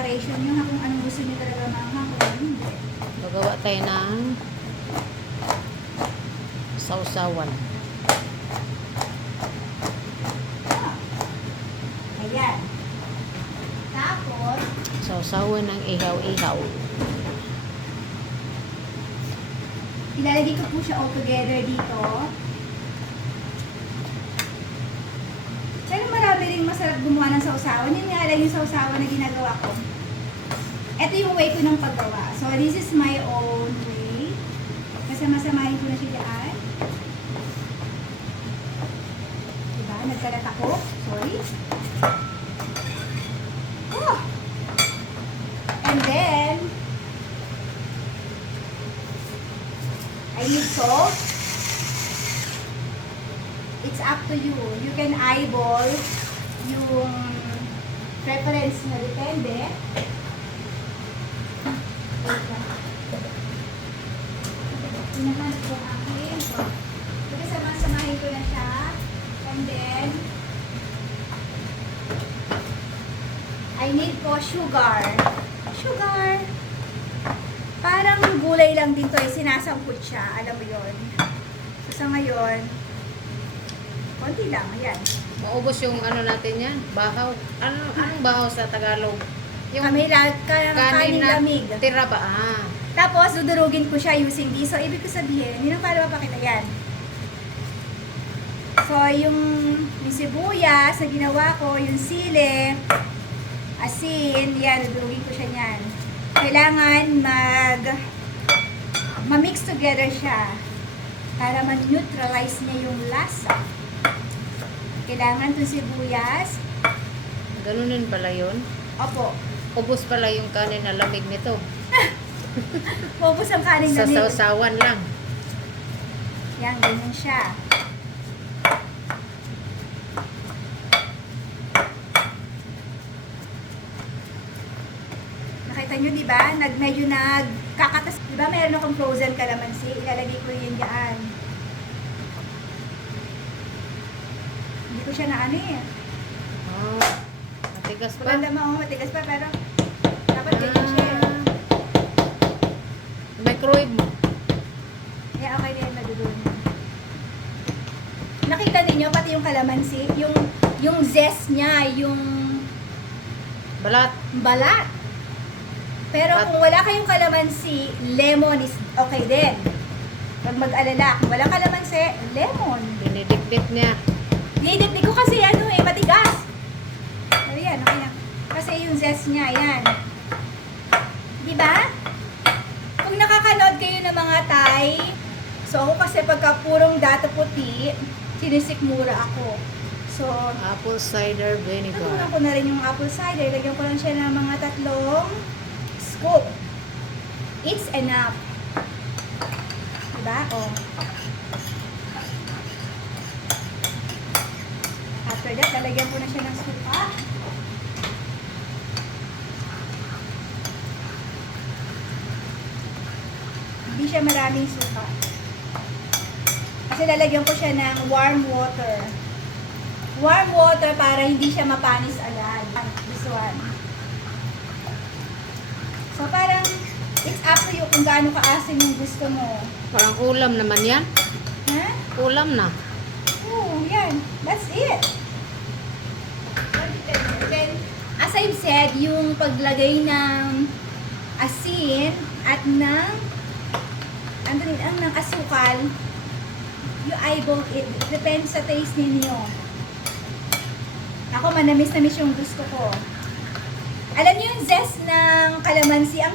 preparation nyo ha, kung anong gusto nyo talaga hindi. Gagawa tayo ng sausawan. Ah. Ayan. Tapos, Sausawan ng ihaw-ihaw. ilalagay ko po siya all together dito. Pero marami rin masarap gumawa ng sausawan. Yun nga lang yung sausawan na ginagawa ko. Ito yung way ko ng paggawa. So, this is my own way. Masama-samahin ko na siya dyan. Diba? Nagkalat ako. Sorry. Oh! And then, I need salt. It's up to you. You can eyeball yung preference na depende. Wait lang. Hinahanap ko ang akin. Kasi sama-samahin ko na siya. And then, I need po sugar. Sugar. Parang gulay lang din to eh, sinasamput siya. Alam mo yon. So, sa ngayon, konti lang. Ayan. Maubos yung ano natin yan, bahaw. Ano, anong bahaw sa Tagalog? Yung Kami lang, kaya kanin na lamig. tira ba? Ah. Tapos, dudurugin ko siya using this. So, ibig ko sabihin, yun ang para mapakita yan. So, yung, yung sibuyas na ginawa ko, yung sile, asin, yan, dudurugin ko siya niyan. Kailangan mag, ma-mix together siya para ma-neutralize niya yung lasa. Kailangan itong sibuyas. Ganunin pala yun. Opo, Ubos pala yung kanin na lamig nito. Focus ang kanin Sa na sausawan lang. Yan, ganyan siya. Nakita nyo, di ba? Nag, medyo nagkakatas. Di ba meron akong frozen calamansi? Ilalagay ko yun dyan. Hindi ko siya na ano eh. Ah. Matigas pa. Maganda mo, matigas pa, pero dapat ganyan siya. eh. Ah. Microwave mo. Kaya okay na yan, madudulo na. Nakita ninyo, pati yung calamansi, yung, yung zest niya, yung Balat. balat. Pero At- kung wala kayong kalamansi, lemon is okay din. Pag mag-alala, kung wala kalamansi, lemon. Dinidikdik niya. Dinidikdik ko kasi ano eh, matigas. Pero yan, okay na. Kasi yung zest niya, yan. Di ba? Kung nakakanood kayo ng mga Thai, so ako kasi pagka purong data puti, sinisikmura ako. So, Apple cider vinegar. Natunan ko na rin yung apple cider. Lagyan ko lang siya ng mga tatlong scoop. It's enough. Diba? O. After that, lalagyan ko na siya ng suka. Hindi siya maraming suka. Kasi lalagyan ko siya ng warm water warm water para hindi siya mapanis agad. This one. So parang it's up to you kung gaano kaasim yung gusto mo. Parang ulam naman yan. Ha? Ulam na. Oo, yan. That's it. Then, as I've said, yung paglagay ng asin at ng rin, ang ng asukal, you eyeball it. Depends sa taste ninyo. Ako, manamis-namis yung gusto ko. Alam niyo yung zest ng kalamansi, ang